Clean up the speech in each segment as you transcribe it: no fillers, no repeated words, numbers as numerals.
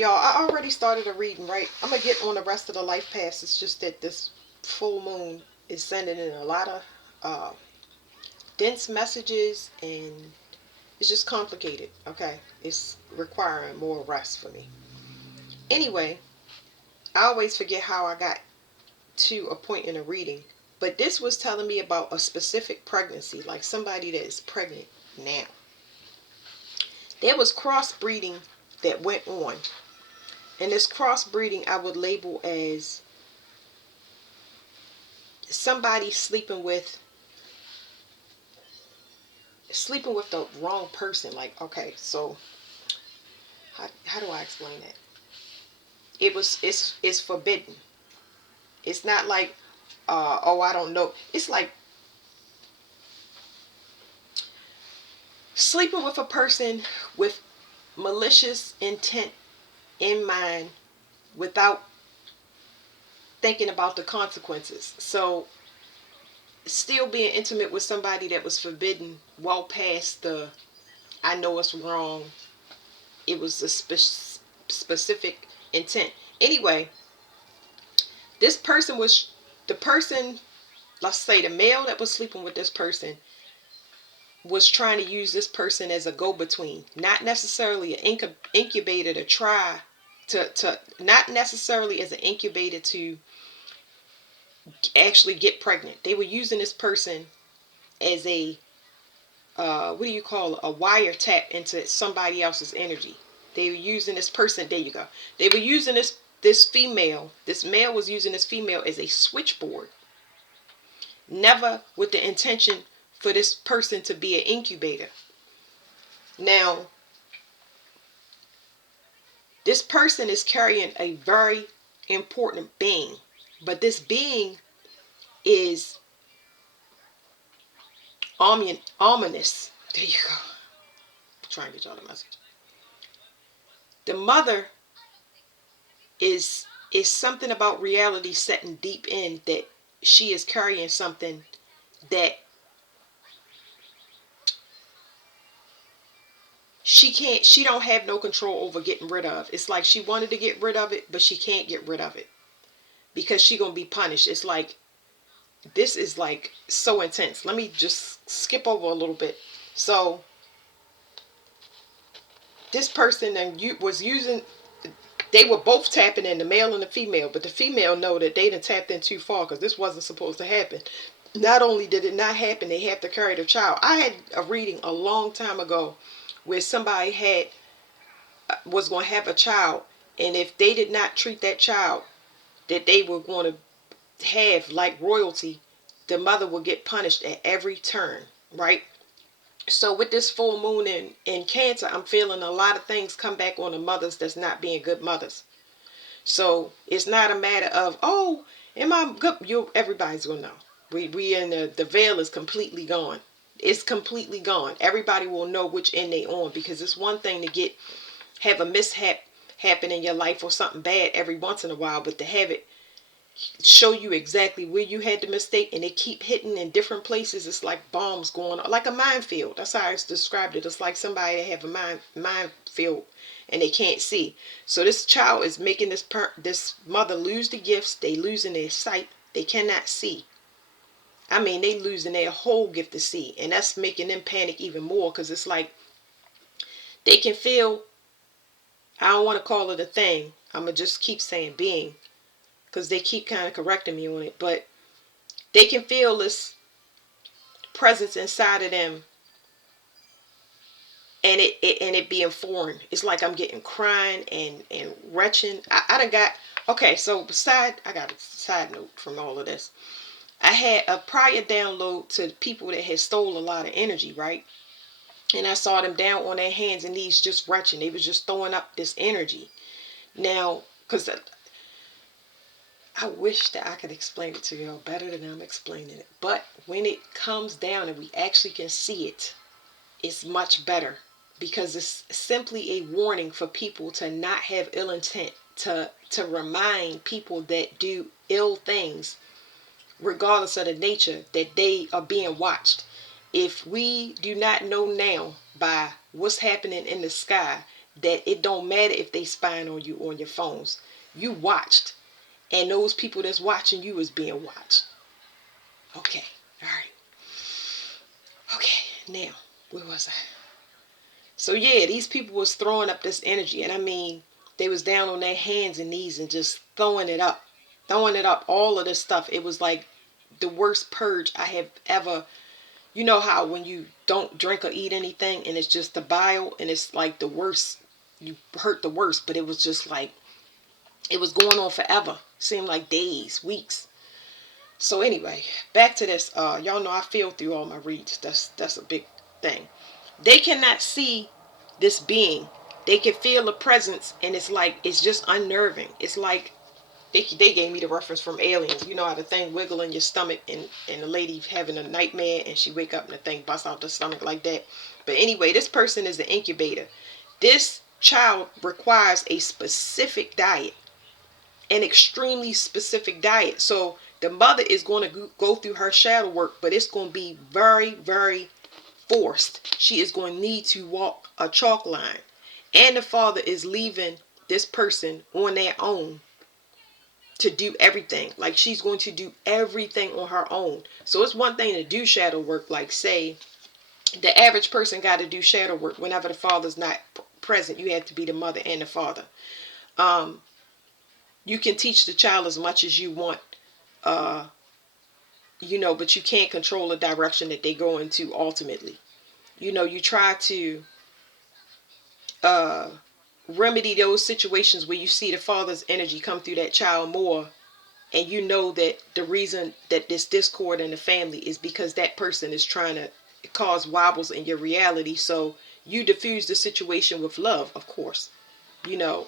Y'all, I already started a reading, right? I'm gonna get on the rest of the life path. It's just that this full moon is sending in a lot of uh, dense messages, and it's just complicated. Okay, it's requiring more rest for me. Anyway, I always forget how I got to a point in a reading, but this was telling me about a specific pregnancy, like somebody that is pregnant now. There was crossbreeding that went on, and this crossbreeding I would label as somebody sleeping with the wrong person. Like, okay, so how do I explain that? It's forbidden. It's not like oh, I don't know. It's like sleeping with a person with malicious intent in mind without thinking about the consequences. So still being intimate with somebody that was forbidden well past the I know it's wrong. It was a specific intent. Anyway, this person was the person, let's say the male that was sleeping with this person was trying to use this person as a go-between, not necessarily an incubator to try to not necessarily as an incubator to actually get pregnant. They were using this person as a what do you call it? A wiretap into somebody else's energy. They were using this person. There you go. They were using this female. This male was using this female as a switchboard, never with the intention for this person to be an incubator. Now, this person is carrying a very important being, but this being is ominous. There you go. I'm trying to get y'all the message. The mother is something about reality setting deep in that she is carrying something that she don't have no control over getting rid of. It's like she wanted to get rid of it, but she can't get rid of it because she gonna be punished. It's like this is like so intense. Let me just skip over a little bit. So this person and you was using, they were both tapping in, the male and the female, but the female know that they done tapped in too far because this wasn't supposed to happen. Not only did it not happen, they have to carry the child. I had a reading a long time ago where somebody was going to have a child, and if they did not treat that child that they were going to have like royalty, the mother will get punished at every turn, right? So with this full moon in Cancer, I'm feeling a lot of things come back on the mothers that's not being good mothers. So it's not a matter of, oh, am I good? Everybody's gonna know. We in the veil is completely gone. It's completely gone. Everybody will know which end they on, because it's one thing to have a mishap happen in your life or something bad every once in a while, but to have it show you exactly where you had the mistake and they keep hitting in different places. It's like bombs going on, like a minefield. That's how I described it. It's like somebody that have a minefield and they can't see. So this child is making this mother lose the gifts. They losing their sight. They cannot see. I mean, they losing their whole gift to see, and that's making them panic even more, because it's like they can feel, I don't want to call it a thing, I'm gonna just keep saying being, because they keep kind of correcting me on it, but they can feel this presence inside of them, and it being foreign. It's like I'm getting crying and retching. I done got, okay, so I got a side note from all of this. I had a prior download to people that had stole a lot of energy, right? And I saw them down on their hands and knees just retching. They was just throwing up this energy. Now, because I wish that I could explain it to you all better than I'm explaining it. But when it comes down and we actually can see it, it's much better, because it's simply a warning for people to not have ill intent, to remind people that do ill things, regardless of the nature, that they are being watched. If we do not know now by what's happening in the sky that it don't matter if they spying on you on your phones. You watched, and those people that's watching you is being watched. Okay, all right. Okay, now where was I? So yeah, these people was throwing up this energy, and I mean, they was down on their hands and knees and just throwing it up, all of this stuff. It was like the worst purge I have ever. You know how when you don't drink or eat anything and it's just the bile and it's like the worst, you hurt the worst, but it was just like, it was going on forever. Seemed like days, weeks. So anyway, back to this. Y'all know I feel through all my reads. That's a big thing. They cannot see this being. They can feel the presence, and it's like, it's just unnerving. It's like they gave me the reference from Aliens. You know how the thing wiggle in your stomach, and the lady having a nightmare, and she wake up and the thing busts out the stomach like that. But anyway, this person is an incubator. This child requires a specific diet, an extremely specific diet. So the mother is going to go through her shadow work, but it's going to be very, very forced. She is going to need to walk a chalk line. And the father is leaving this person on their own to do everything. Like, she's going to do everything on her own. So it's one thing to do shadow work, like say the average person got to do shadow work whenever the father's not present. You have to be the mother and the father. You can teach the child as much as you want, but you can't control the direction that they go into ultimately. You try to remedy those situations where you see the father's energy come through that child more, and you know that the reason that this discord in the family is because that person is trying to cause wobbles in your reality. So you diffuse the situation with love, of course,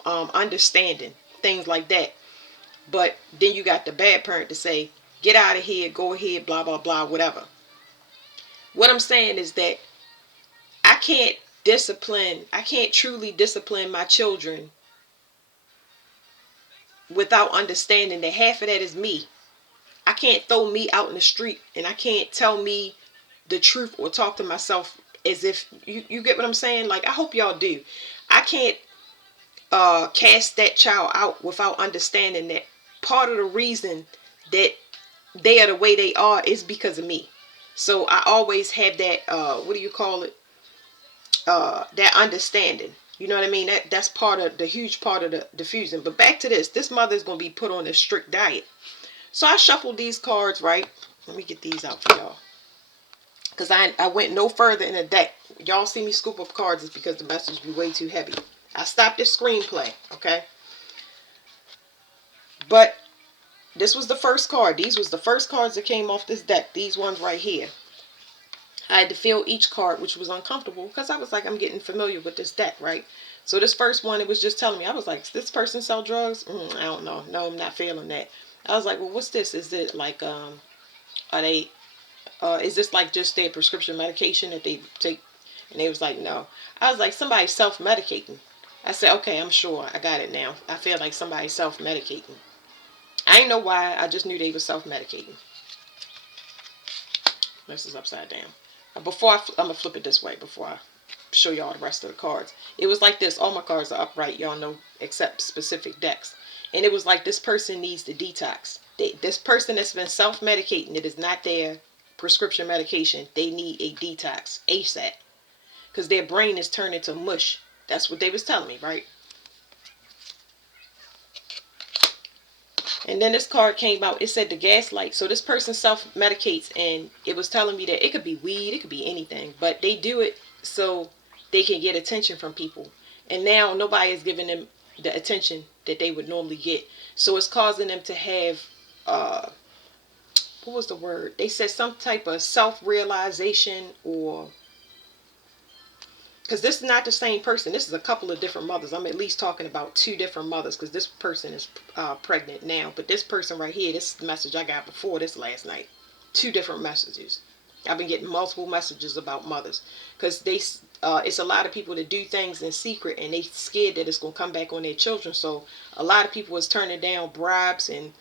understanding, things like that. But then you got the bad parent to say, get out of here, go ahead, blah, blah, blah, whatever. What I'm saying is that I can't truly discipline my children without understanding that half of that is me. I can't throw me out in the street, and I can't tell me the truth or talk to myself as if, you get what I'm saying? Like, I hope y'all do. I can't cast that child out without understanding that part of the reason that they are the way they are is because of me. So I always have that, what do you call it? That understanding. You know what I mean? That's part of the huge part of the diffusion. But back to this mother is going to be put on a strict diet. So I shuffled these cards, right? Let me get these out for y'all, because I went no further in the deck. Y'all see me scoop up cards is because the message be way too heavy. I stopped this screenplay, okay? But this was the first card. These was the first cards that came off this deck. These ones right here. I had to feel each card, which was uncomfortable because I was like, I'm getting familiar with this deck, right? So this first one, it was just telling me, I was like, this person sell drugs? I don't know. No, I'm not feeling that. I was like, well, what's this? Is it like, are they, is this like just their prescription medication that they take? And they was like, no. I was like, somebody's self-medicating. I said, okay, I'm sure. I got it now. I feel like somebody's self-medicating. I didn't know why. I just knew they were self-medicating. This is upside down. I'm going to flip it this way before I show y'all the rest of the cards. It was like this. All my cards are upright, y'all know, except specific decks. And it was like this person needs to detox. This person that's been self-medicating, it is not their prescription medication. They need a detox ASAP. Because their brain is turning to mush. That's what they was telling me, right? And then this card came out. It said the gaslight. So this person self-medicates, and it was telling me that it could be weed, it could be anything, but they do it so they can get attention from people. And now nobody is giving them the attention that they would normally get. So it's causing them to have, what was the word? They said some type of self-realization, or, because this is not the same person. This is a couple of different mothers. I'm at least talking about two different mothers, because this person is pregnant now. But this person right here, this message I got before this last night. Two different messages. I've been getting multiple messages about mothers, because it's a lot of people that do things in secret, and they scared that it's going to come back on their children. So a lot of people is turning down bribes and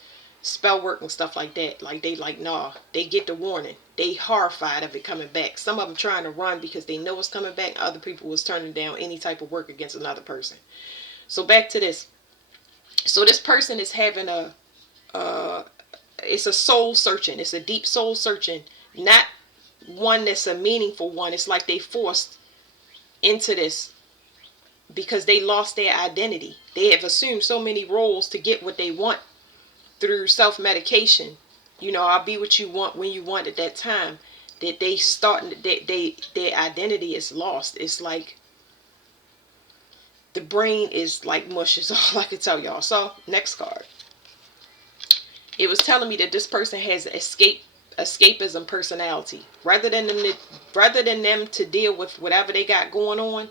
spell work and stuff like that. Like, they like, nah, they get the warning. they horrified of it coming back. Some of them trying to run because they know it's coming back. Other people was turning down any type of work against another person. So back to this. So this person is having it's a soul searching. It's a deep soul searching, not one that's a meaningful one. It's like they forced into this because they lost their identity. They have assumed so many roles to get what they want through self-medication. You know, I'll be what you want when you want at that time. That they start, their identity is lost. It's like the brain is like mush is all I can tell y'all. So next card. It was telling me that this person has escapism personality. Rather than them to deal with whatever they got going on,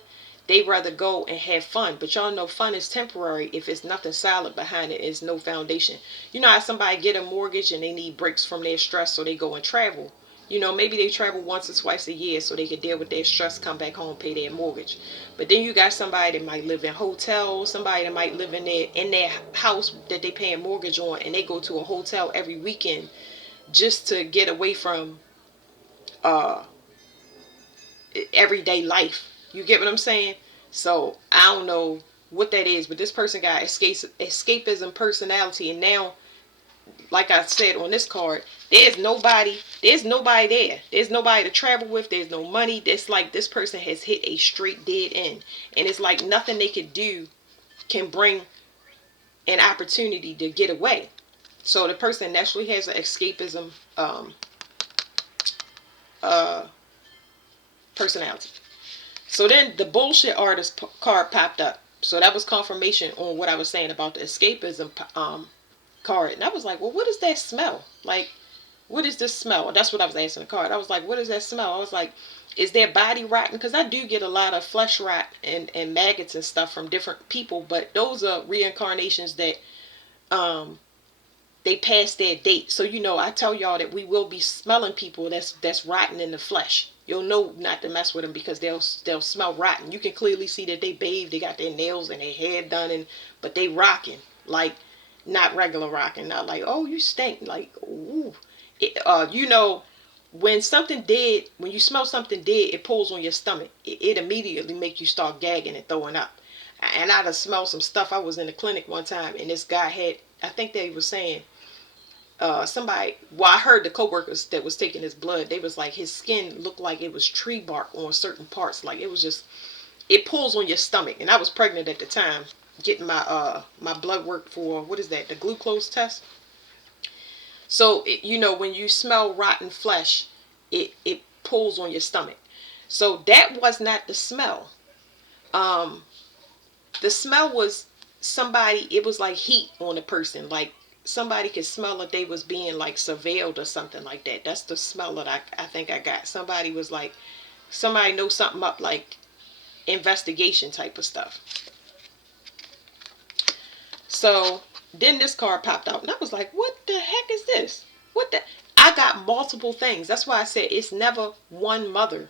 they rather go and have fun. But y'all know fun is temporary if it's nothing solid behind it. It's no foundation. You know how somebody get a mortgage and they need breaks from their stress, so they go and travel. You know, maybe they travel once or twice a year so they can deal with their stress, come back home, pay their mortgage. But then you got somebody that might live in hotels, somebody that might live in their house that they pay a mortgage on, and they go to a hotel every weekend just to get away from uh everyday life. You get what I'm saying? So I don't know what that is, but this person got escapism personality, and now, like I said on this card, there's nobody there. There's nobody to travel with. There's no money. It's like this person has hit a straight dead end, and it's like nothing they could do can bring an opportunity to get away. So the person naturally has an escapism personality. So then the bullshit artist card popped up. So that was confirmation on what I was saying about the escapism card. And I was like, well, what does that smell? Like, what is this smell? That's what I was asking the card. I was like, what does that smell? I was like, is their body rotten? Because I do get a lot of flesh rot and maggots and stuff from different people. But those are reincarnations that they passed their date. So, you know, I tell y'all that we will be smelling people that's rotten in the flesh. You'll know not to mess with them because they'll smell rotten. You can clearly see that they bathed, they got their nails and their hair done, but they rocking. Like, not regular rocking. Not like, oh, you stink. Like, ooh. You know, when you smell something dead, it pulls on your stomach. It immediately makes you start gagging and throwing up. And I done smelled some stuff. I was in the clinic one time, and this guy had, I think they were saying, somebody, well, I heard the coworkers that was taking his blood, they was like, his skin looked like it was tree bark on certain parts. Like, it was just, it pulls on your stomach. And I was pregnant at the time, getting my blood work for, what is that, the glucose test. So, you know, when you smell rotten flesh, it pulls on your stomach. So that was not the smell. The smell was somebody, it was like heat on a person. Like, somebody could smell that they was being like surveilled or something like that. That's the smell that I think I got. Somebody was like, somebody knows something up, like investigation type of stuff. So then this card popped out, and I was like, what the heck is this? What the? I got multiple things. That's why I said it's never one mother.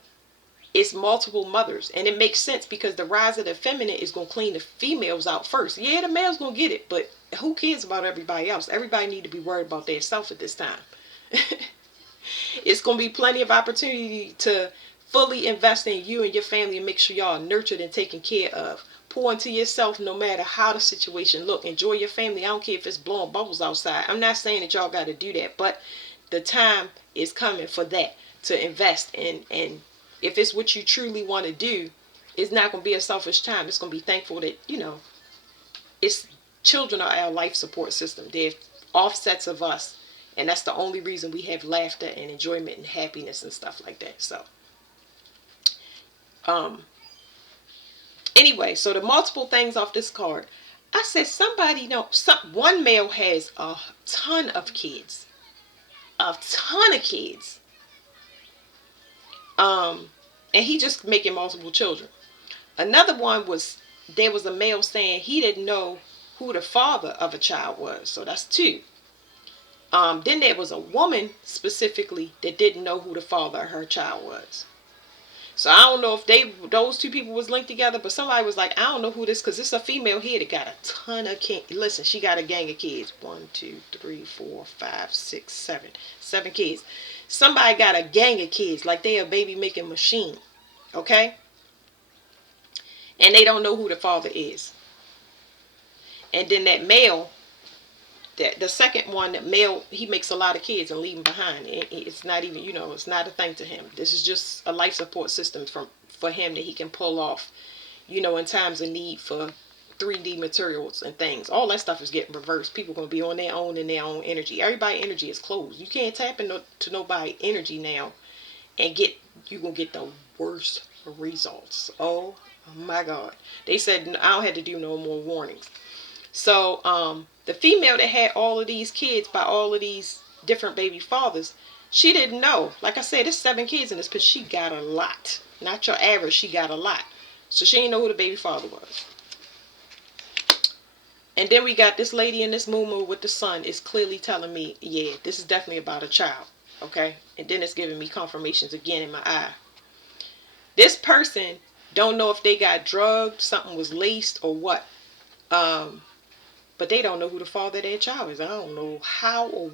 It's multiple mothers. And it makes sense because the rise of the feminine is going to clean the females out first. Yeah, the male's going to get it, but who cares about everybody else? Everybody need to be worried about their self at this time. It's going to be plenty of opportunity to fully invest in you and your family and make sure y'all are nurtured and taken care of. Pour into yourself no matter how the situation look. Enjoy your family. I don't care if it's blowing bubbles outside. I'm not saying that y'all got to do that, but the time is coming for that, to invest in. And if it's what you truly want to do, it's not going to be a selfish time. It's going to be thankful that, you know, it's children are our life support system. They're offsets of us. And that's the only reason we have laughter and enjoyment and happiness and stuff like that. So, anyway, so the multiple things off this card. I said somebody, one male has a ton of kids. A ton of kids. And he just making multiple children. Another one was, there was a male saying he didn't know who the father of a child was. So that's two. Then there was a woman specifically that didn't know who the father of her child was. So I don't know if those two people was linked together, but somebody was like, I don't know who this, because it's a female here that got a ton of kids. Listen, she got a gang of kids. 1, 2, 3, 4, 5, 6, 7. 7 kids. Somebody got a gang of kids, like they a baby making machine, okay? And they don't know who the father is. And then that male, the second one, that male, he makes a lot of kids and leave them behind. It's not even, it's not a thing to him. This is just a life support system for him that he can pull off, in times of need for 3D materials and things. All that stuff is getting reversed. People going to be on their own in their own energy. Everybody's energy is closed. You can't tap into nobody's energy now and you're going to get the worst results. Oh my God. They said I don't have to do no more warnings. So the female that had all of these kids by all of these different baby fathers, she didn't know. Like I said, there's 7 kids in this, but she got a lot. Not your average, she got a lot. So she didn't know who the baby father was. And then we got this lady in this moo with the son is clearly telling me, yeah, this is definitely about a child. Okay? And then it's giving me confirmations again in my eye. This person don't know if they got drugged, something was laced or what. But they don't know who the father of their child is. I don't know how or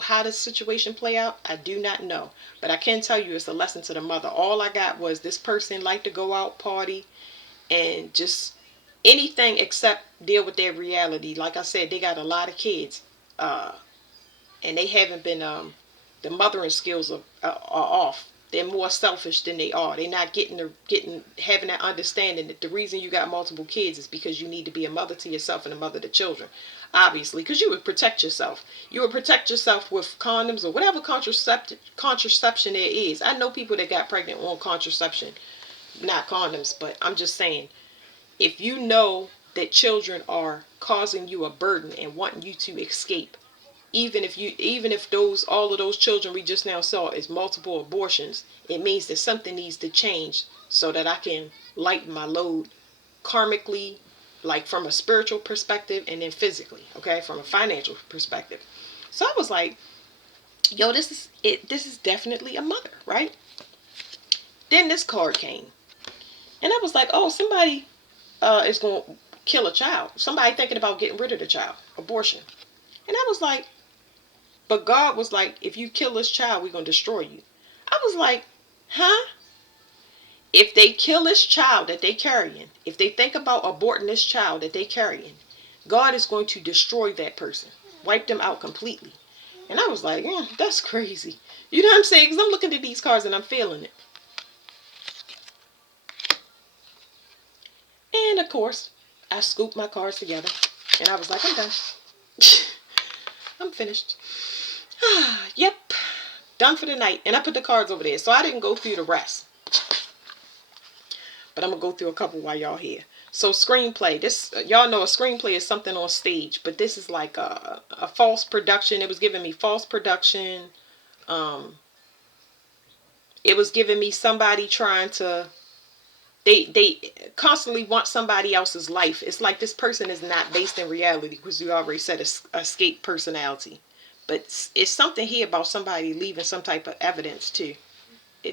how this situation play out. I do not know. But I can tell you it's a lesson to the mother. All I got was this person like to go out, party, and just anything except deal with their reality. Like I said, they got a lot of kids. And they haven't been, the mothering skills are off. They're more selfish than they are. They're not having that understanding that the reason you got multiple kids is because you need to be a mother to yourself and a mother to children. Obviously, because you would protect yourself. You would protect yourself with condoms or whatever contraception there is. I know people that got pregnant on contraception, not condoms, but I'm just saying, if you know that children are causing you a burden and wanting you to escape, even if all of those children we just now saw is multiple abortions, it means that something needs to change so that I can lighten my load karmically, like from a spiritual perspective, and then physically, okay, from a financial perspective. So I was like, yo, this is it. This is definitely a mother, right? Then this card came, and I was like, oh, somebody is going to kill a child. Somebody thinking about getting rid of the child, abortion. And I was like, but God was like, if you kill this child, we're going to destroy you. I was like, huh? If they kill this child that they carrying, if they think about aborting this child that they carrying, God is going to destroy that person, wipe them out completely. And I was like, that's crazy. You know what I'm saying? Because I'm looking at these cards and I'm feeling it. And of course, I scooped my cards together and I was like, I'm done. I'm finished. Yep. Done for the night. And I put the cards over there. So I didn't go through the rest. But I'm going to go through a couple while y'all here. So screenplay. This, y'all know a screenplay is something on stage. But this is like a false production. It was giving me false production. It was giving me somebody trying to... They constantly want somebody else's life. It's like this person is not based in reality. Because we already said escape personality. But it's something here about somebody leaving some type of evidence too.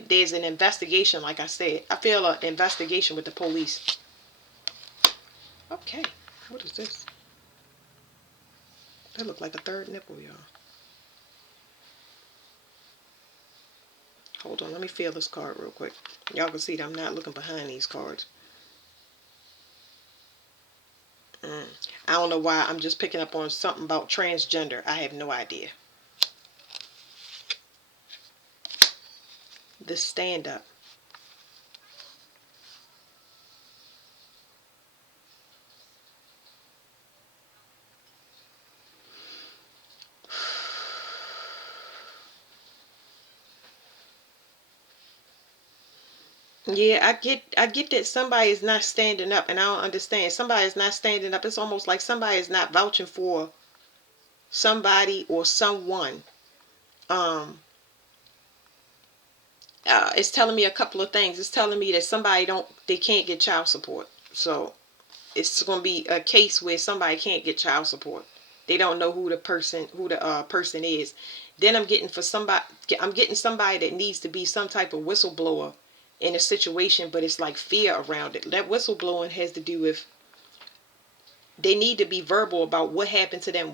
There's an investigation, like I said. I feel an investigation with the police. Okay, what is this? That looked like a third nipple, y'all. Hold on, let me feel this card real quick. Y'all can see that I'm not looking behind these cards. I don't know why I'm just picking up on something about transgender. I have no idea. The stand up. Yeah, I get that somebody is not standing up, and I don't understand. Somebody is not standing up. It's almost like somebody is not vouching for somebody or someone. It's telling me a couple of things. It's telling me that they can't get child support. So it's going to be a case where somebody can't get child support. They don't know who the person is. Then I'm getting somebody that needs to be some type of whistleblower in a situation, but it's like fear around it. That whistleblowing has to do with they need to be verbal about what happened to them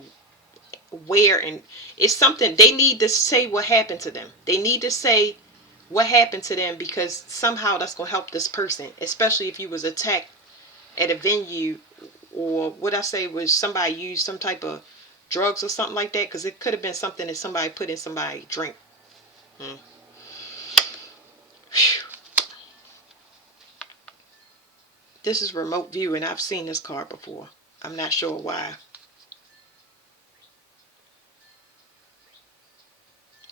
where, and it's something they need to say what happened to them. They need to say what happened to them, because somehow that's going to help this person, especially if you was attacked at a venue, or what I say was somebody used some type of drugs or something like that, because it could have been something that somebody put in somebody's drink. This is remote viewing. I've seen this card before. I'm not sure why.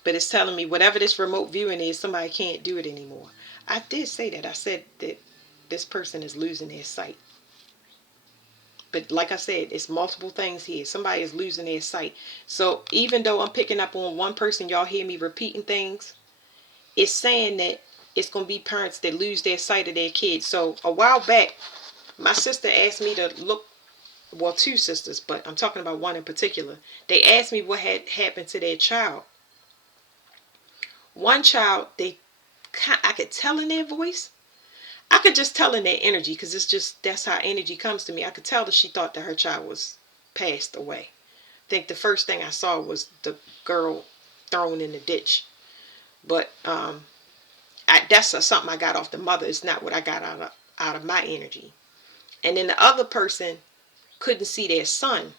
But it's telling me whatever this remote viewing is, somebody can't do it anymore. I did say that. I said that this person is losing their sight. But like I said, it's multiple things here. Somebody is losing their sight. So even though I'm picking up on one person, y'all hear me repeating things, it's saying that it's going to be parents that lose their sight of their kids. So a while back, my sister asked me to look, well, two sisters, but I'm talking about one in particular. They asked me what had happened to their child. One child, I could tell in their voice. I could just tell in their energy, because it's just, that's how energy comes to me. I could tell that she thought that her child was passed away. I think the first thing I saw was the girl thrown in the ditch. But that's something I got off the mother. It's not what I got out of my energy. And then the other person couldn't see their son.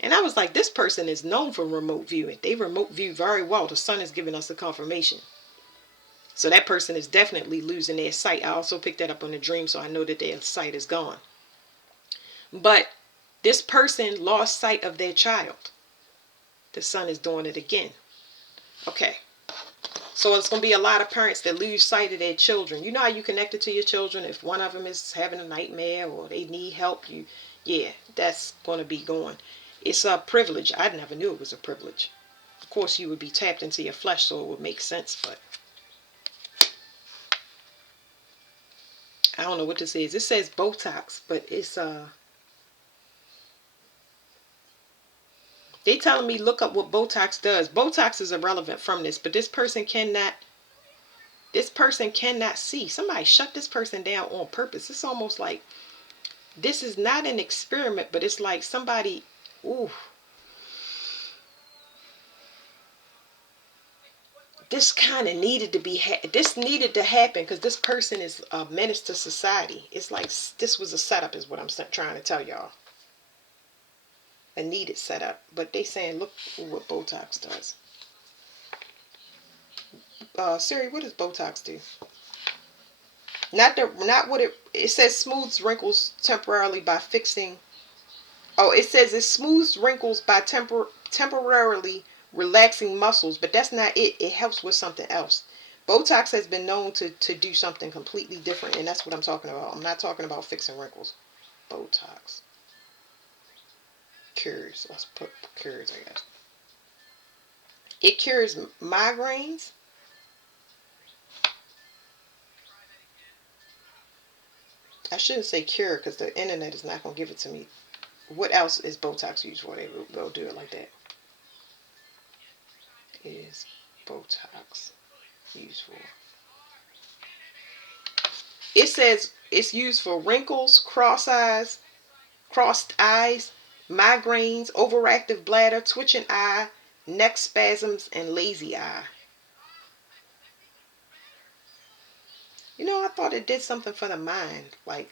And I was like, this person is known for remote viewing. They remote view very well. The son is giving us the confirmation. So that person is definitely losing their sight. I also picked that up on the dream, so I know that their sight is gone. But this person lost sight of their child. The son is doing it again. Okay. So it's going to be a lot of parents that lose sight of their children. You know how you connected to your children? If one of them is having a nightmare or they need help, yeah, that's going to be gone. It's a privilege. I never knew it was a privilege. Of course, you would be tapped into your flesh, so it would make sense, but I don't know what this is. It says Botox, but it's they telling me look up what Botox does. Botox is irrelevant from this, but this person cannot see. Somebody shut this person down on purpose. It's almost like this is not an experiment, but it's like somebody, ooh, this kind of needed to be, this needed to happen, because this person is a menace to society. It's like this was a setup is what I'm trying to tell y'all. A needed setup. But they saying, look what Botox does. Siri, what does Botox do? Not what it says smooths wrinkles temporarily by fixing. Oh, it says it smooths wrinkles by temporarily relaxing muscles, but that's not it. It helps with something else. Botox has been known to do something completely different, and that's what I'm talking about. I'm not talking about fixing wrinkles. Botox cures. Let's put cures, I guess. It cures migraines. I shouldn't say cure, because the internet is not going to give it to me. What else is Botox used for? They'll do it like that. Is Botox used for? It says it's used for wrinkles, crossed eyes, migraines, overactive bladder, twitching eye, neck spasms, and lazy eye. You know, I thought it did something for the mind, like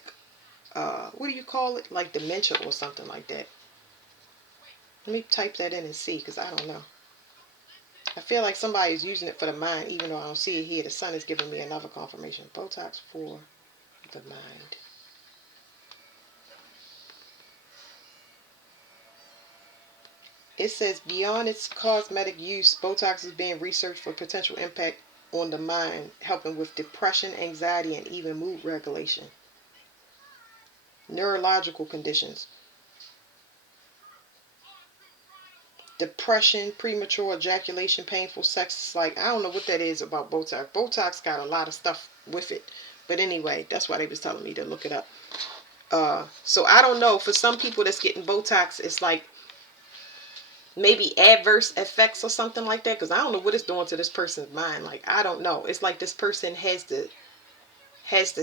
what do you call it? Like dementia or something like that. Let me type that in and see, because I don't know. I feel like somebody's using it for the mind, even though I don't see it here. The sun is giving me another confirmation. Botox for the mind. It says beyond its cosmetic use, Botox is being researched for potential impact on the mind, helping with depression, anxiety, and even mood regulation. Neurological conditions. Depression, premature ejaculation, painful sex. It's like, I don't know what that is about Botox. Botox got a lot of stuff with it. But anyway, that's why they was telling me to look it up. So I don't know. For some people that's getting Botox, it's like maybe adverse effects or something like that. Because I don't know what it's doing to this person's mind. Like, I don't know. It's like this person has to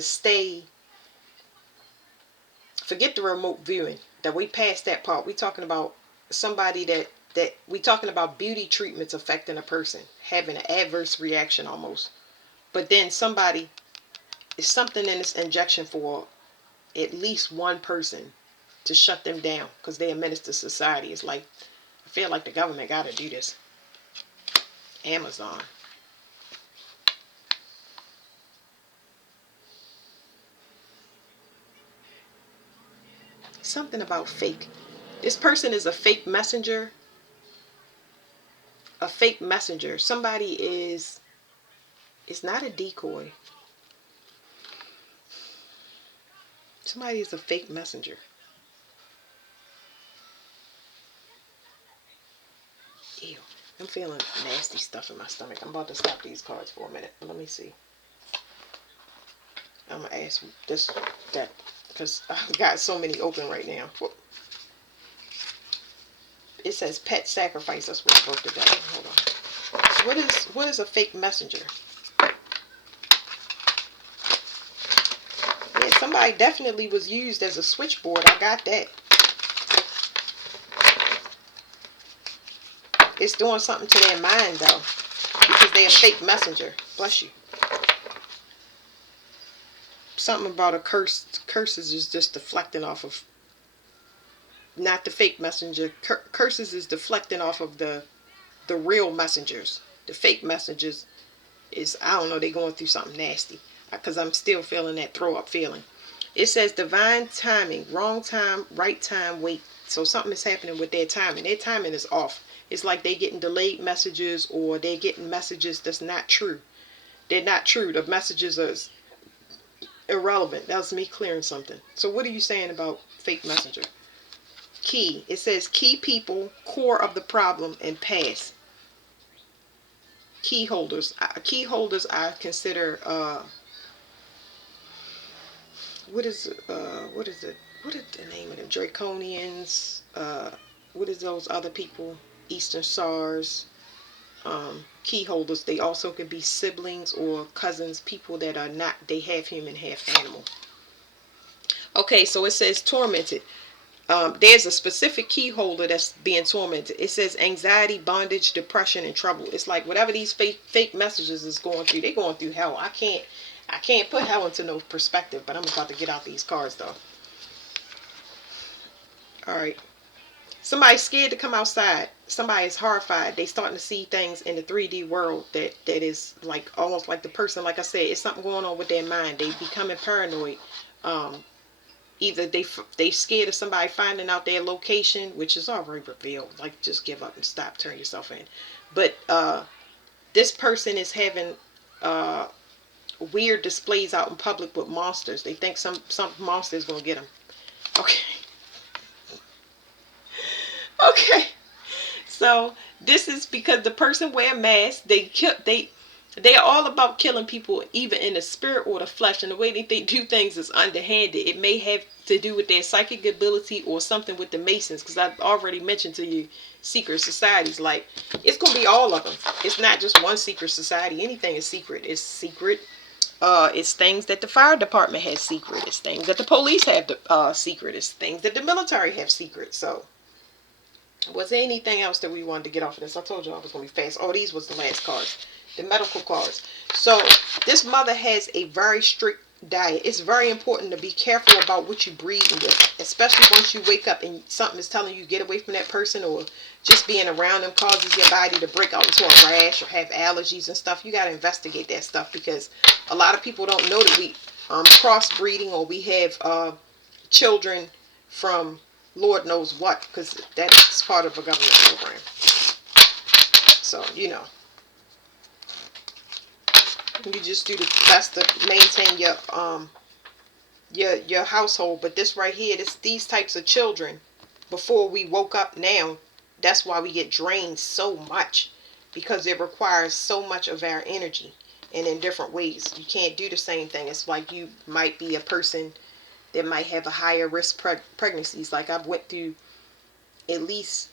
stay. Forget the remote viewing. That we passed that part. We talking about somebody that that we talking about beauty treatments affecting a person, having an adverse reaction almost. But then somebody, is something in this injection for at least one person to shut them down because they are a menace to society. It's like, I feel like the government got to do this. Amazon. Something about fake. This person is a fake messenger. A fake messenger. Somebody is, it's not a decoy. Somebody is a fake messenger. Ew. I'm feeling nasty stuff in my stomach. I'm about to stop these cards for a minute. Let me see. I'm going to ask this, that, because I've got so many open right now. It says pet sacrifice. That's what I broke it down. Hold on. What is a fake messenger? Yeah, somebody definitely was used as a switchboard. I got that. It's doing something to their mind though, because they're a fake messenger. Bless you. Something about a curse. Curses is just deflecting off of, not the fake messenger. Curses is deflecting off of the real messengers. The fake messengers is, I don't know, they going through something nasty. Because I'm still feeling that throw up feeling. It says divine timing, wrong time, right time, wait. So something is happening with their timing. Their timing is off. It's like they're getting delayed messages, or they're getting messages that's not true. They're not true. The messages are irrelevant. That was me clearing something. So what are you saying about fake messenger? Key. It says key people, core of the problem, and past. Key holders. Key holders I consider, what is it? What is the name of them? Draconians. What is those other people? Eastern SARS. Key holders. They also could be siblings or cousins. People that are not. They half human, half animal. Okay, so it says tormented. There's a specific key holder that's being tormented. It says anxiety, bondage, depression, and trouble. It's like whatever these fake messages is going through, they're going through hell. I can't put hell into no perspective, but I'm about to get out these cards though. All right. Somebody's scared to come outside. Somebody is horrified. They starting to see things in the 3D world that is like almost like the person. Like I said, it's something going on with their mind. They becoming paranoid. Either they scared of somebody finding out their location, which is already revealed. Like, just give up and stop. Turn yourself in. But this person is having weird displays out in public with monsters. They think some monster is gonna get them. Okay. Okay. So this is because the person wear masks. They are all about killing people, either in the spirit or the flesh. And the way they do things is underhanded. It may have to do with their psychic ability or something with the Masons, because I've already mentioned to you secret societies. Like, it's gonna be all of them. It's not just one secret society. Anything is secret. It's secret. It's things that the fire department has secret. It's things that the police have secret. It's things that the military have secret. So, was there anything else that we wanted to get off of this? I told you I was going to be fast. Oh, these was the last cards. The medical cards. So, this mother has a very strict diet. It's very important to be careful about what you breathe with. Especially once you wake up and something is telling you get away from that person, or just being around them causes your body to break out into a rash or have allergies and stuff. You got to investigate that stuff, because a lot of people don't know that we crossbreeding, or we have children from Lord knows what, because that's part of a government program. So, you know, you just do the best to maintain your household. But this right here, these types of children, before we woke up now, that's why we get drained so much, because it requires so much of our energy, and in different ways. You can't do the same thing. It's like you might be a person that might have a higher risk pregnancies. Like, I've went through at least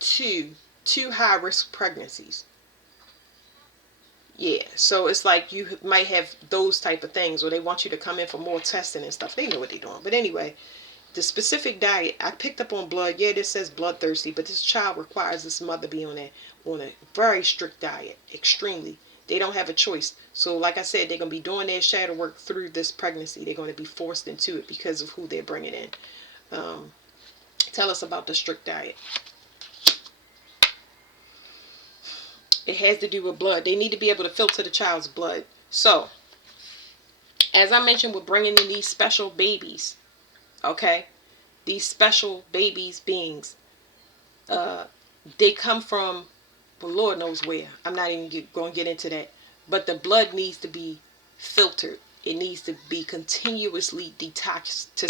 two high risk pregnancies. Yeah, so it's like you might have those type of things, or they want you to come in for more testing and stuff. They know what they're doing. But anyway, The specific diet I picked up on blood. Yeah, this says bloodthirsty, but this child requires this mother be on a very strict diet, extremely. They don't have a choice. So, like I said, they're gonna be doing their shadow work through this pregnancy. They're gonna be forced into it because of who they're bringing in. Tell us about the strict diet. It has to do with blood. They need to be able to filter the child's blood. So, as I mentioned, we're bringing in these special babies. Okay, these special babies beings. They come from, well, Lord knows where. I'm not even going to get into that. But the blood needs to be filtered. It needs to be continuously detoxified.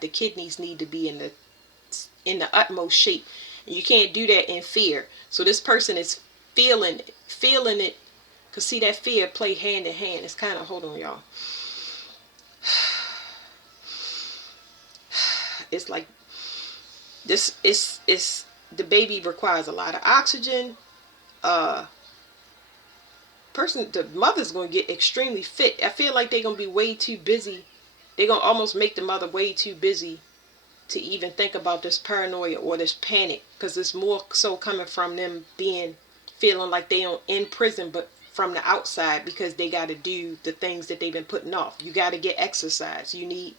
The kidneys need to be in the utmost shape. And you can't do that in fear. So this person is feeling it. Because see, that fear play hand in hand. It's kind of, hold on, y'all. It's like this. It's the baby requires a lot of oxygen. The mother's gonna get extremely fit. I feel like they're gonna be way too busy. They're gonna almost make the mother way too busy to even think about this paranoia or this panic, because it's more so coming from them feeling like they are in prison, but from the outside, because they got to do the things that they've been putting off. You got to get exercise. You need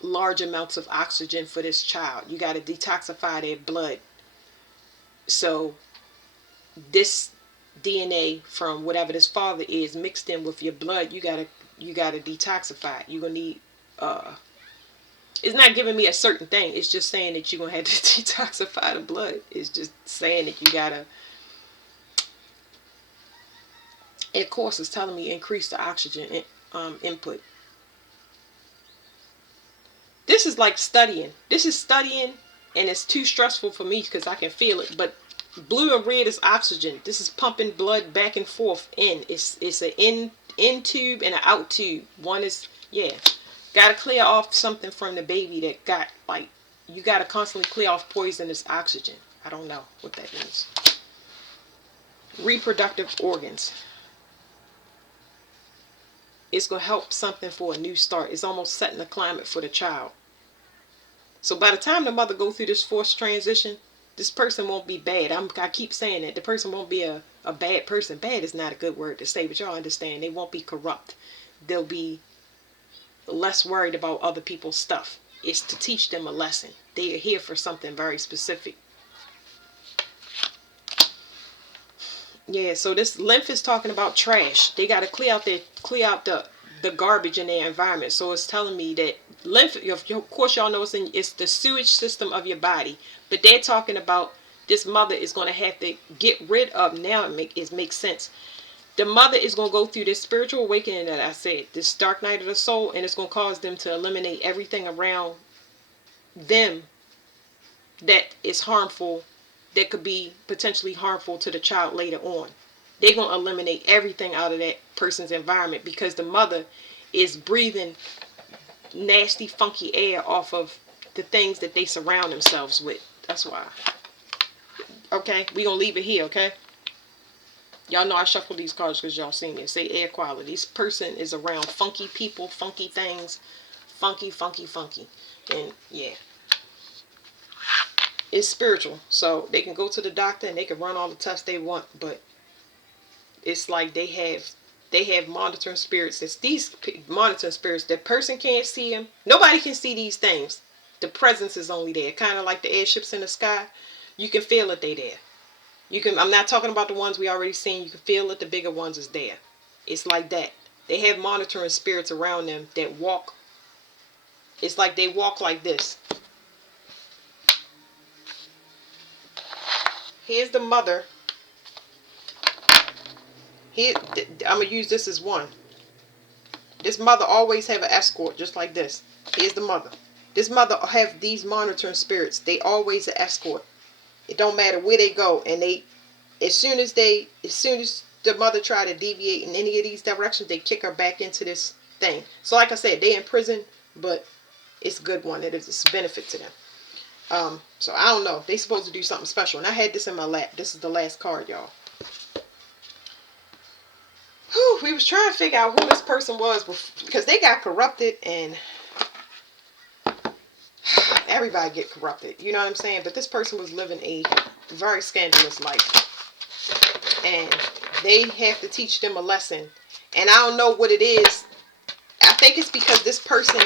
large amounts of oxygen for this child. You got to detoxify their blood. So this DNA from whatever this father is mixed in with your blood, you gotta detoxify it. You're gonna need it's not giving me a certain thing. It's just saying that you're gonna have to detoxify the blood. It's just saying that you gotta. Of course, it's telling me increase the oxygen input. This is like studying. This is studying, and it's too stressful for me because I can feel it. But blue and red is oxygen. This is pumping blood back and forth in. It's an in tube and an out tube. One is, yeah. Got to clear off something from the baby that got, like, you got to constantly clear off poisonous oxygen. I don't know what that means. Reproductive organs. It's going to help something for a new start. It's almost setting the climate for the child. So by the time the mother goes through this forced transition, this person won't be bad. I keep saying that. The person won't be a bad person. Bad is not a good word to say, but y'all understand. They won't be corrupt. They'll be less worried about other people's stuff. It's to teach them a lesson. They are here for something very specific. Yeah, so this lymph is talking about trash. They got to clear out the garbage in their environment. So it's telling me that lymph, of course y'all know it's the sewage system of your body. But they're talking about this mother is going to have to get rid of, now it makes sense. The mother is going to go through this spiritual awakening that I said, this dark night of the soul, and it's going to cause them to eliminate everything around them that is harmful, that could be potentially harmful to the child later on. They're going to eliminate everything out of that person's environment because the mother is breathing nasty, funky air off of the things that they surround themselves with. That's why. Okay, we're going to leave it here, okay? Y'all know I shuffle these cards because y'all seen it. Say air quality. This person is around funky people, funky things. Funky, funky, funky. And yeah. It's spiritual. So they can go to the doctor and they can run all the tests they want. But it's like they have monitoring spirits. It's these monitoring spirits. That person can't see them. Nobody can see these things. The presence is only there. Kind of like the airships in the sky. You can feel that they there. I'm not talking about the ones we already seen. You can feel that the bigger ones is there. It's like that. They have monitoring spirits around them that walk. It's like they walk like this. Here's the mother. Here, I'm going to use this as one. This mother always have an escort, just like this. Here's the mother. This mother have these monitoring spirits. They always an escort. It don't matter where they go, and as soon as the mother try to deviate in any of these directions, they kick her back into this thing. So like I said, they in prison, but it's a good one. It is a benefit to them. So I don't know. They supposed to do something special, and I had this in my lap. This is the last card, y'all. Whew, we was trying to figure out who this person was because they got corrupted, and everybody get corrupted. You know what I'm saying? But this person was living a very scandalous life. And they have to teach them a lesson. And I don't know what it is. I think it's because this person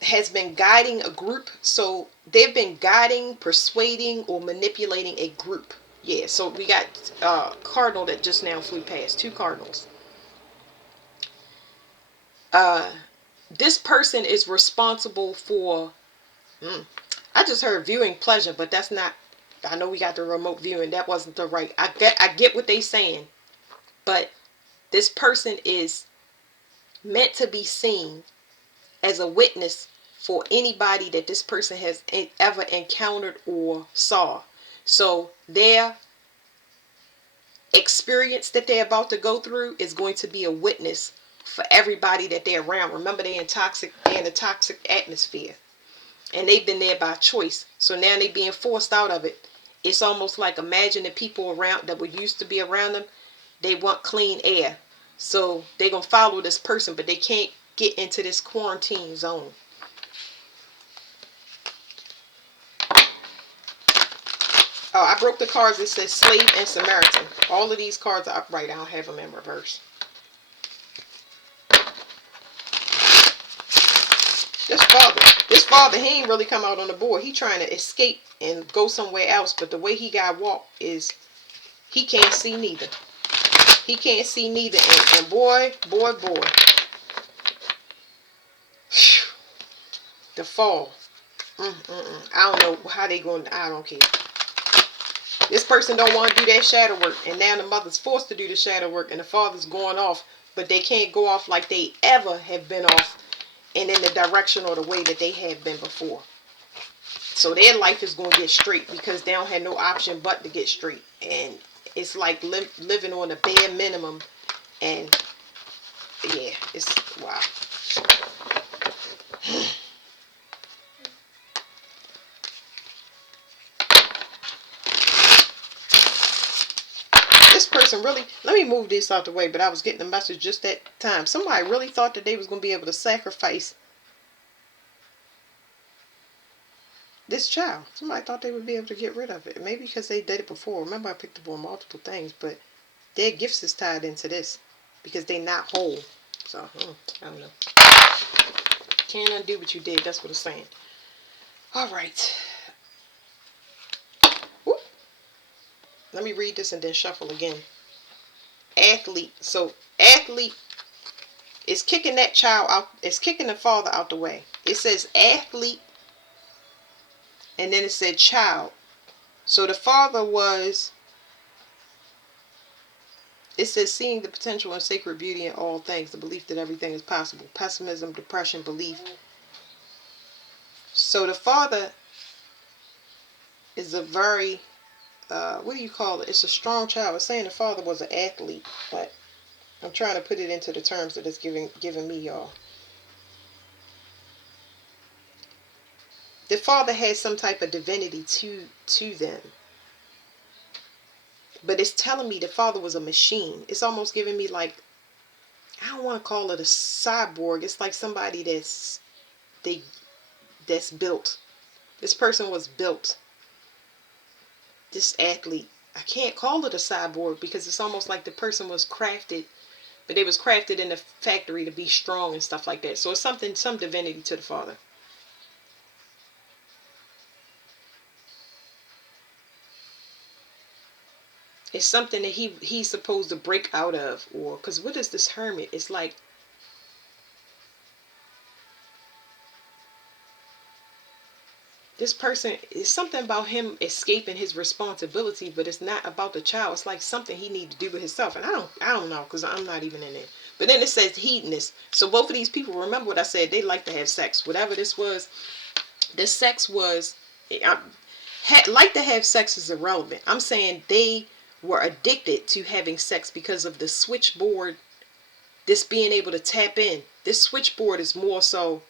has been guiding a group. So they've been guiding, persuading, or manipulating a group. Yeah, so we got cardinal that just now flew past. 2 cardinals. This person is responsible for, I just heard viewing pleasure, but that's not, I know we got the remote viewing. That wasn't the right, I get what they saying. But this person is meant to be seen as a witness for anybody that this person has ever encountered or saw. So their experience that they're about to go through is going to be a witness for everybody that they're around. Remember, they're in a toxic atmosphere, and they've been there by choice. So now they're being forced out of it. It's almost like, imagine the people around that were used to be around them, they want clean air. So they're going to follow this person, but they can't get into this quarantine zone. Oh, I broke the cards. It says slave and Samaritan. All of these cards are upright. I don't have them in reverse. This father, he ain't really come out on the board. He trying to escape and go somewhere else. But the way he got walked is, he can't see neither. He can't see neither. And boy. The fall. I don't know how they going. I don't care. This person don't want to do that shadow work, and now the mother's forced to do the shadow work, and the father's going off, but they can't go off like they ever have been off, and in the direction or the way that they have been before. So their life is going to get straight because they don't have no option but to get straight, and it's like living on a bare minimum, and yeah, it's wow. This person really, let me move this out the way, but I was getting a message just that time. Somebody really thought that they was going to be able to sacrifice this child. Somebody thought they would be able to get rid of it. Maybe because they did it before. Remember, I picked up on multiple things, but their gifts is tied into this because they not whole. So, I don't know. Can't undo what you did. That's what it's saying. All right. Whoop. Let me read this and then shuffle again. Athlete. So athlete is kicking that child out. It's kicking the father out the way. It says athlete, and then it said child. So the father was, it says seeing the potential and sacred beauty in all things, the belief that everything is possible. Pessimism, depression, belief. So the father is a very, what do you call it? It's a strong child. It's saying the father was an athlete, but I'm trying to put it into the terms that it's giving me, y'all. The father has some type of divinity to them. But it's telling me the father was a machine. It's almost giving me like, I don't want to call it a cyborg. It's like somebody that's built. This person was built. This athlete. I can't call it a cyborg because it's almost like the person was crafted, but it was crafted in the factory to be strong and stuff like that. So it's some divinity to the father. It's something that he's supposed to break out of, or because what is this hermit? It's like, this person, is something about him escaping his responsibility, but it's not about the child. It's like something he need to do with himself, and I don't know because I'm not even in it. But then it says hedonist. So both of these people, remember what I said? They like to have sex. Whatever this was, this sex was, like to have sex is irrelevant. I'm saying they were addicted to having sex because of the switchboard. This being able to tap in. This switchboard is more so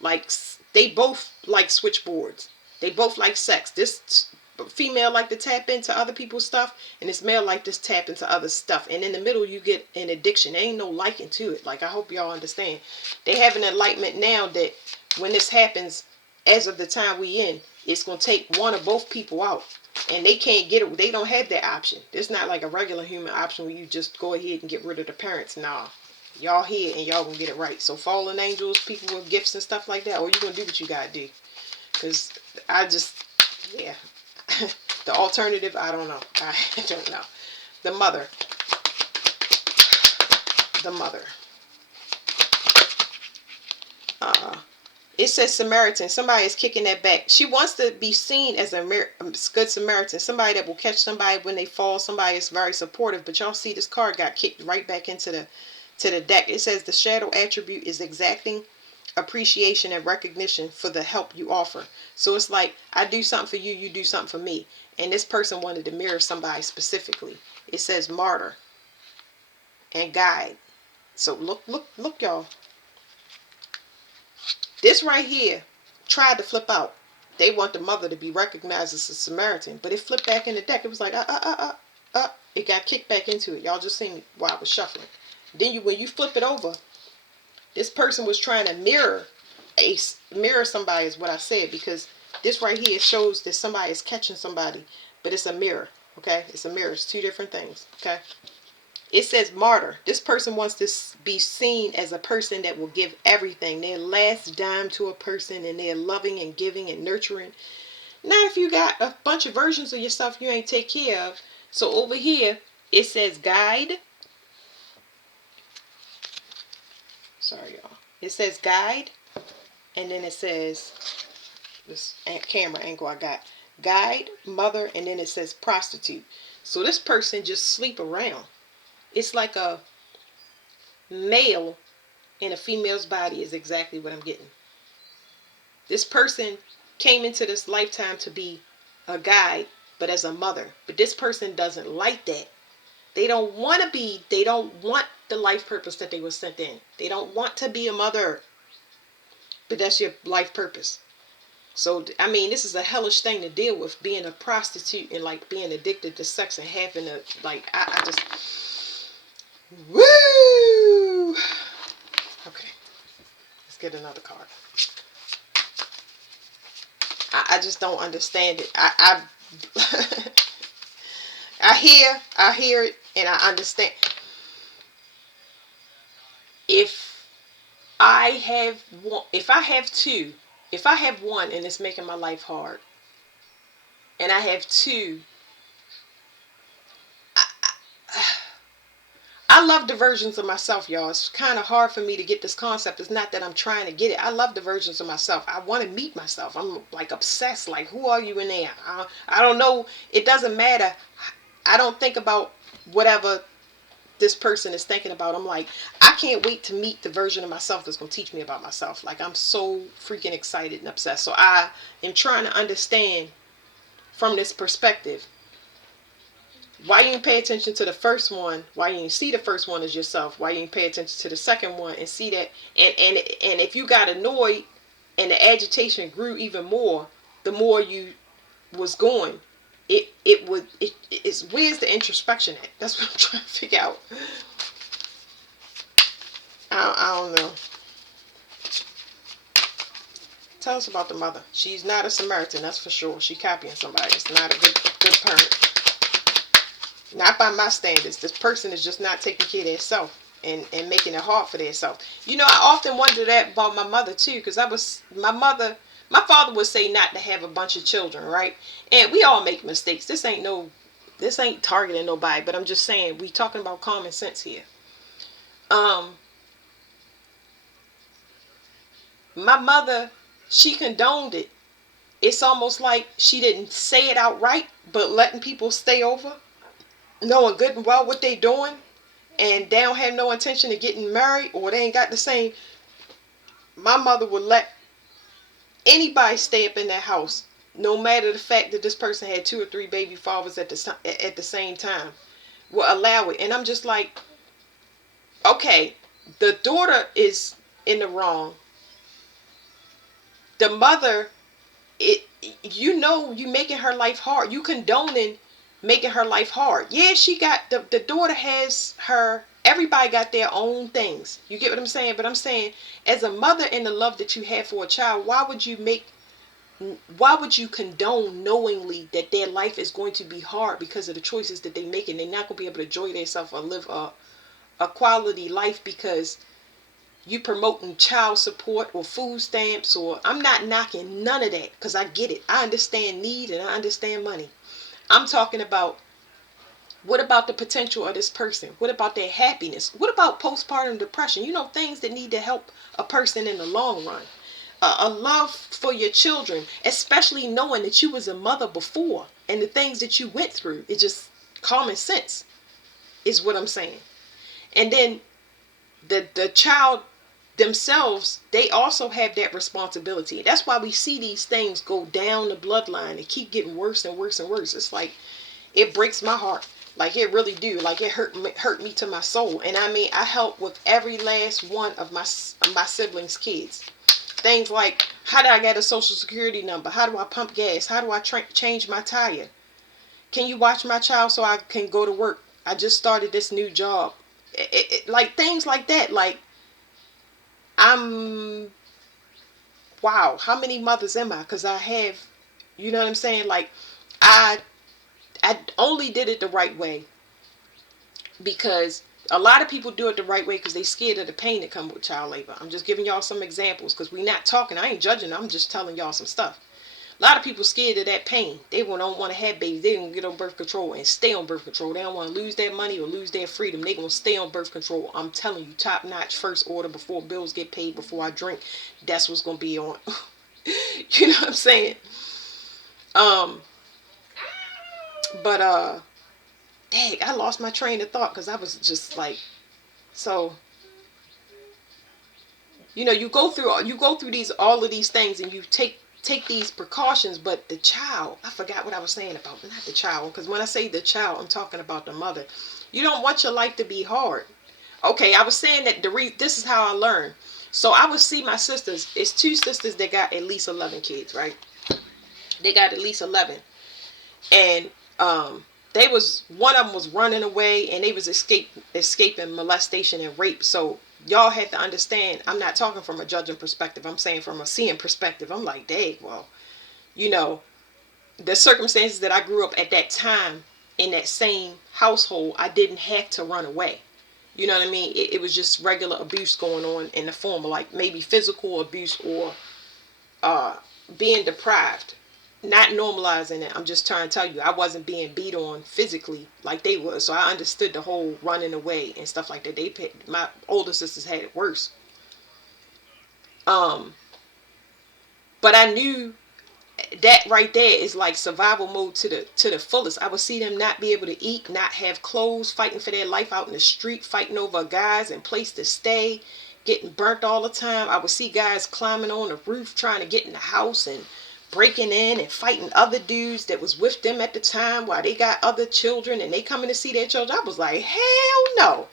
like, they both like switchboards. They both like sex. This female like to tap into other people's stuff, and this male like to tap into other stuff. And in the middle, you get an addiction. There ain't no liking to it. Like, I hope y'all understand. They have an enlightenment now that when this happens, as of the time we in, it's going to take one or both people out. And they can't get it. They don't have that option. It's not like a regular human option where you just go ahead and get rid of the parents. Nah. Y'all here and y'all gonna get it right. So fallen angels, people with gifts and stuff like that, or you gonna do what you gotta do. Because I just, yeah. The alternative, I don't know. I don't know. The mother. The mother. It says Samaritan. Somebody is kicking that back. She wants to be seen as a good Samaritan. Somebody that will catch somebody when they fall. Somebody is very supportive. But y'all see this card got kicked right back into the deck. It says the shadow attribute is exacting appreciation and recognition for the help you offer. So it's like, I do something for you, you do something for me. And this person wanted to mirror somebody specifically. It says martyr and guide. So look, y'all. This right here tried to flip out. They want the mother to be recognized as a Samaritan, but it flipped back in the deck. It was like, it got kicked back into it. Y'all just seen me while I was shuffling. Then when you flip it over, this person was trying to mirror somebody is what I said, because this right here shows that somebody is catching somebody, but it's a mirror. Okay, it's a mirror. It's two different things. Okay. It says martyr. This person wants to be seen as a person that will give everything, their last dime to a person, and they're loving and giving and nurturing. Now, if you got a bunch of versions of yourself you ain't take care of, so over here it says guide. Sorry, y'all. It says guide, and then it says, this camera angle I got, guide, mother, and then it says prostitute. So this person just sleep around. It's like a male in a female's body is exactly what I'm getting. This person came into this lifetime to be a guide, but as a mother. But this person doesn't like that. They don't want the life purpose that they were sent in. They don't want to be a mother. But that's your life purpose. So, I mean, this is a hellish thing to deal with, being a prostitute and like being addicted to sex and having a, like, I just... Woo! Okay, let's get another card. I just don't understand it. I hear it, and I understand. If I have one and it's making my life hard, and I have two, I love the versions of myself, y'all. It's kind of hard for me to get this concept. It's not that I'm trying to get it. I love the versions of myself. I want to meet myself. I'm like obsessed. Like, who are you in there? I don't know. It doesn't matter. I don't think about whatever this person is thinking about. I'm like, I can't wait to meet the version of myself that's going to teach me about myself. Like, I'm so freaking excited and obsessed. So I am trying to understand from this perspective. Why you didn't pay attention to the first one? Why you didn't see the first one as yourself? Why you didn't pay attention to the second one and see that? And if you got annoyed and the agitation grew even more, the more you was going, it's where's the introspection at? That's what I'm trying to figure out. I don't know. Tell us about the mother. She's not a Samaritan, that's for sure. She copying somebody. It's not a good parent. Not by my standards. This person is just not taking care of themselves and making it hard for themselves. You know, I often wonder that about my mother too, because my father would say not to have a bunch of children, right? And we all make mistakes. This ain't targeting nobody, but I'm just saying, we talking about common sense here. My mother, she condoned it. It's almost like she didn't say it outright, but letting people stay over, knowing good and well what they doing, and they don't have no intention of getting married, or they ain't got the same. My mother would let anybody stay up in that house, no matter the fact that this person had 2 or 3 baby fathers at the same time, will allow it. And I'm just like, okay, the daughter is in the wrong. The mother, you making her life hard. You condoning making her life hard. Yeah, she got the daughter has her. Everybody got their own things. You get what I'm saying? But I'm saying, as a mother, and the love that you have for a child, why would you make Why would you condone knowingly that their life is going to be hard because of the choices that they make, and they're not going to be able to enjoy themselves or live a quality life because you promoting child support or food stamps? Or I'm not knocking none of that, because I get it. I understand need and I understand money. I'm talking about, what about the potential of this person? What about their happiness? What about postpartum depression? Things that need to help a person in the long run. A love for your children, especially knowing that you was a mother before and the things that you went through. It's just common sense is what I'm saying. And then the child themselves, they also have that responsibility. That's why we see these things go down the bloodline and keep getting worse and worse and worse. It's like, it breaks my heart. Like, it really do. Like, it hurt me to my soul. And I mean, I help with every last one of my siblings' kids. Things like, how do I get a social security number? How do I pump gas? How do I change my tire? Can you watch my child so I can go to work? I just started this new job. Like, things like that. Like, wow, how many mothers am I? Because I have, you know what I'm saying? Like, I only did it the right way because a lot of people do it the right way because they scared of the pain that comes with child labor. I'm just giving y'all some examples because we're not talking. I ain't judging. I'm just telling y'all some stuff. A lot of people scared of that pain. They don't want to have babies. They don't get on birth control and stay on birth control. They don't want to lose their money or lose their freedom. They going to stay on birth control. I'm telling you, top notch, first order, before bills get paid, before I drink. That's what's going to be on. You know what I'm saying? But dang, I lost my train of thought because I was just like, so, you go through all of these things, and you take these precautions, but the child, I forgot what I was saying about, not the child, because when I say the child, I'm talking about the mother. You don't want your life to be hard. Okay, I was saying that this is how I learned. So I would see my sisters. It's two sisters that got at least 11 kids, right? They got at least 11. And one of them was running away, and they was escaping molestation and rape. So y'all had to understand, I'm not talking from a judging perspective. I'm saying from a seeing perspective. I'm like, dang, well, the circumstances that I grew up at that time in that same household, I didn't have to run away. You know what I mean? It was just regular abuse going on in the form of, like, maybe physical abuse or being deprived. Not normalizing it. I'm just trying to tell you, I wasn't being beat on physically like they were. So I understood the whole running away and stuff like that. My older sisters had it worse. But I knew that right there is like survival mode to the fullest. I would see them not be able to eat, not have clothes, fighting for their life out in the street, fighting over guys and place to stay, getting burnt all the time. I would see guys climbing on the roof trying to get in the house and breaking in and fighting other dudes that was with them at the time while they got other children and they coming to see their children. I was like, hell no.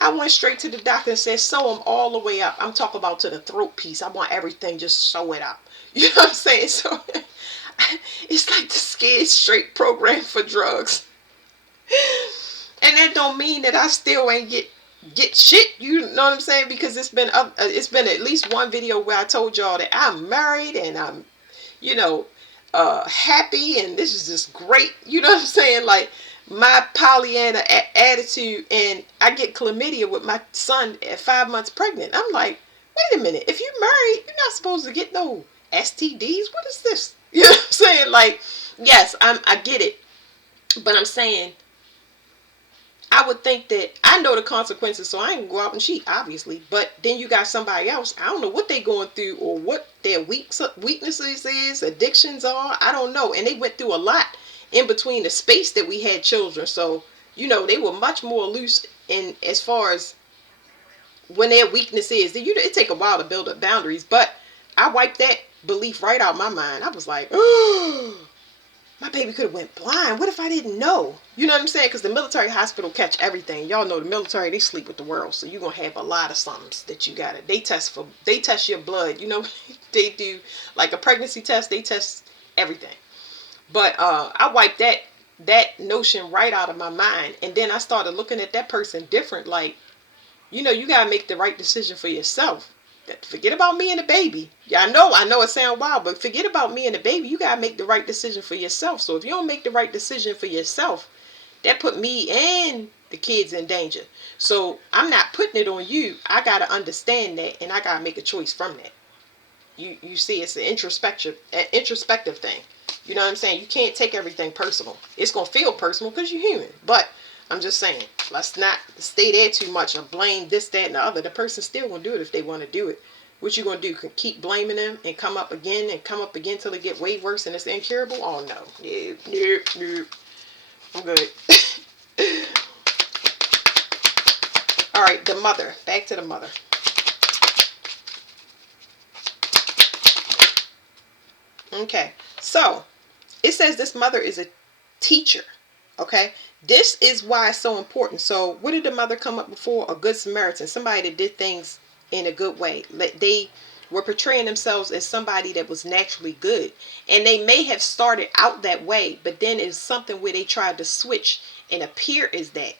I went straight to the doctor and said, sew them all the way up. I'm talking about to the throat piece. I want everything, just sew it up. You know what I'm saying? So it's like the scared straight program for drugs. And that don't mean that I still ain't get shit. You know what I'm saying? Because it's been at least one video where I told y'all that I'm married and I'm happy, and this is just great. You know what I'm saying? Like, my Pollyanna attitude, and I get chlamydia with my son at 5 months pregnant. I'm like, wait a minute. If you're married, you're not supposed to get no STDs. What is this? You know what I'm saying? Like, yes, I get it, but I'm saying, I would think that I know the consequences, so I ain't go out and cheat, obviously. But then you got somebody else. I don't know what they going through or what their weaknesses is, addictions are. I don't know. And they went through a lot in between the space that we had children. So, they were much more loose in as far as when their weakness is. It take a while to build up boundaries. But I wiped that belief right out of my mind. I was like, oh, my baby could have went blind. What if I didn't know? You know what I'm saying? Because the military hospital catch everything. Y'all know the military, they sleep with the world. So you're going to have a lot of somethings that you got to. They test your blood. They do like a pregnancy test. They test everything. But I wiped that notion right out of my mind. And then I started looking at that person different. Like, you got to make the right decision for yourself. Forget about me and the baby. Yeah, I know it sounds wild, but forget about me and the baby. You gotta make the right decision for yourself. So if you don't make the right decision for yourself, that put me and the kids in danger. So I'm not putting it on you. I gotta understand that, and I gotta make a choice from that. You see, it's an introspective thing. You know what I'm saying? You can't take everything personal. It's gonna feel personal because you're human. But I'm just saying, let's not stay there too much and blame this, that, and the other. The person's still gonna do it if they want to do it. What you gonna do? Keep blaming them and come up again and come up again till it get way worse and it's incurable? Oh no, no. I'm good. All right, the mother. Back to the mother. Okay, so it says this mother is a teacher. Okay, this is why it's so important. So what did the mother come up before? A good Samaritan, somebody that did things in a good way. They were portraying themselves as somebody that was naturally good, and they may have started out that way, but then it's something where they tried to switch and appear as that.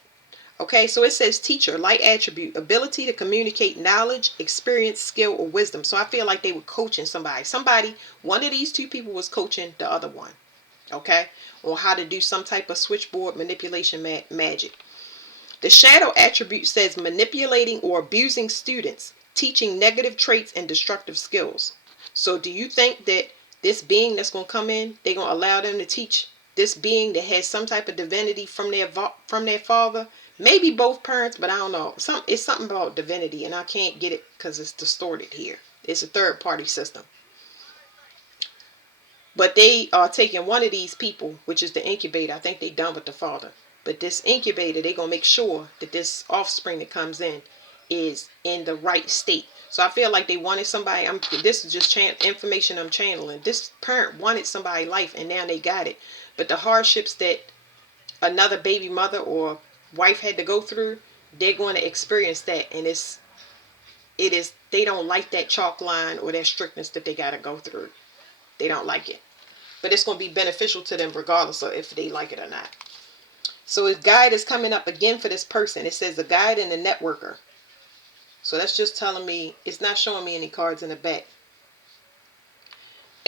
Okay, so it says teacher, like attribute, ability to communicate knowledge, experience, skill, or wisdom. So I feel like they were coaching somebody. One of these two people was coaching the other one. Okay, on how to do some type of switchboard manipulation magic. The shadow attribute says manipulating or abusing students, teaching negative traits and destructive skills. So do you think that this being that's going to come in, they're going to allow them to teach this being that has some type of divinity from their father? Maybe both parents, but I don't know. It's something about divinity, and I can't get it because it's distorted here. It's a third party system. But they are taking one of these people, which is the incubator. I think they done with the father. But this incubator, they're going to make sure that this offspring that comes in is in the right state. So I feel like they wanted somebody. This is just information I'm channeling. This parent wanted somebody's life, and now they got it. But the hardships that another baby mother or wife had to go through, they're going to experience that. And they don't like that chalk line or that strictness that they got to go through. They don't like it. But it's going to be beneficial to them regardless of if they like it or not. So a guide is coming up again for this person. It says a guide and a networker. So that's just telling me, it's not showing me any cards in the back.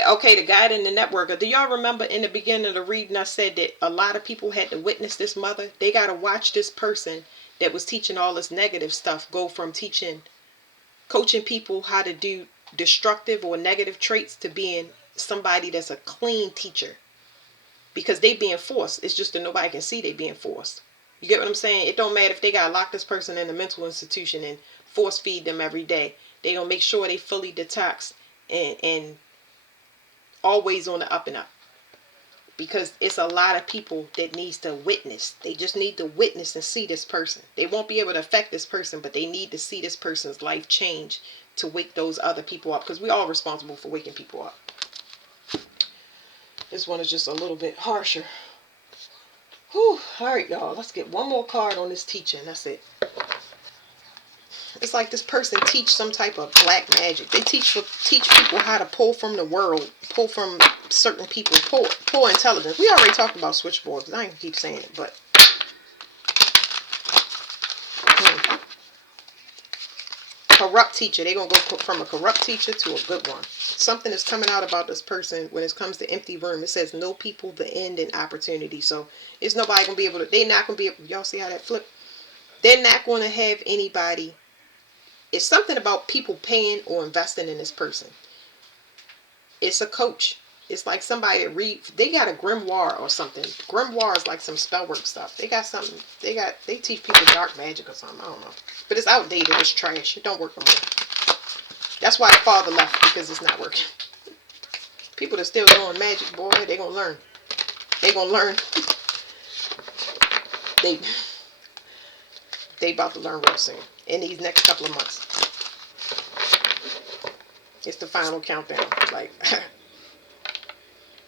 Okay, the guide and the networker. Do y'all remember in the beginning of the reading I said that a lot of people had to witness this mother? They got to watch this person that was teaching all this negative stuff go from coaching people how to do destructive or negative traits to being somebody that's a clean teacher. Because they being forced. It's just that nobody can see they being forced. You get what I'm saying? It don't matter if they got to lock this person in a mental institution and force feed them every day. They gonna make sure they fully detox and always on the up and up. Because it's a lot of people that needs to witness. They just need to witness and see this person. They won't be able to affect this person, but they need to see this person's life change to wake those other people up. Because we're all responsible for waking people up. This one is just a little bit harsher. Whew. Alright, y'all. Let's get one more card on this teaching. That's it. It's like this person teach some type of black magic. They teach people how to pull from the world. Pull from certain people. Pull intelligence. We already talked about switchboards. I ain't gonna keep saying it, but... Corrupt teacher. They're going to go from a corrupt teacher to a good one. Something is coming out about this person when it comes to empty room. It says no people, the end, and opportunity. So it's nobody going to be able to, they're not going to be able, y'all see how that flip? They're not going to have anybody. It's something about people paying or investing in this person. It's a coach. It's like somebody that they got a grimoire or something. Grimoire is like some spell work stuff. They got something, they teach people dark magic or something. I don't know. But it's outdated. It's trash. It don't work no more. That's why the father left, because it's not working. People that still doing magic, boy, they gonna learn. They gonna learn. They about to learn real soon. In these next couple of months. It's the final countdown. Like...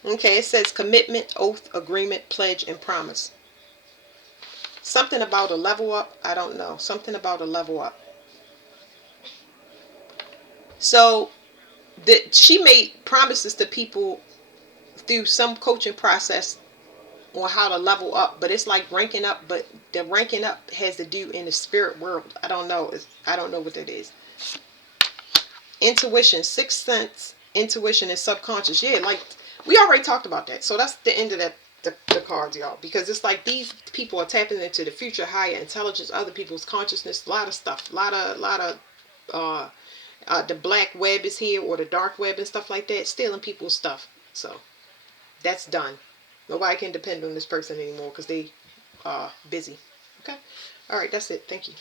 Okay, it says commitment, oath, agreement, pledge, and promise. Something about a level up. I don't know. Something about a level up. So she made promises to people through some coaching process on how to level up. But it's like ranking up. But the ranking up has to do in the spirit world. I don't know. I don't know what that is. Intuition, sixth sense, intuition, and subconscious. Yeah, like we already talked about that. So that's the end of that. The cards, y'all, because it's like these people are tapping into the future, higher intelligence, other people's consciousness, a lot of stuff, lot of the black web is here, or the dark web and stuff like that, stealing people's stuff. So that's done. Nobody can depend on this person anymore because they are busy. Okay. All right, that's it. Thank you.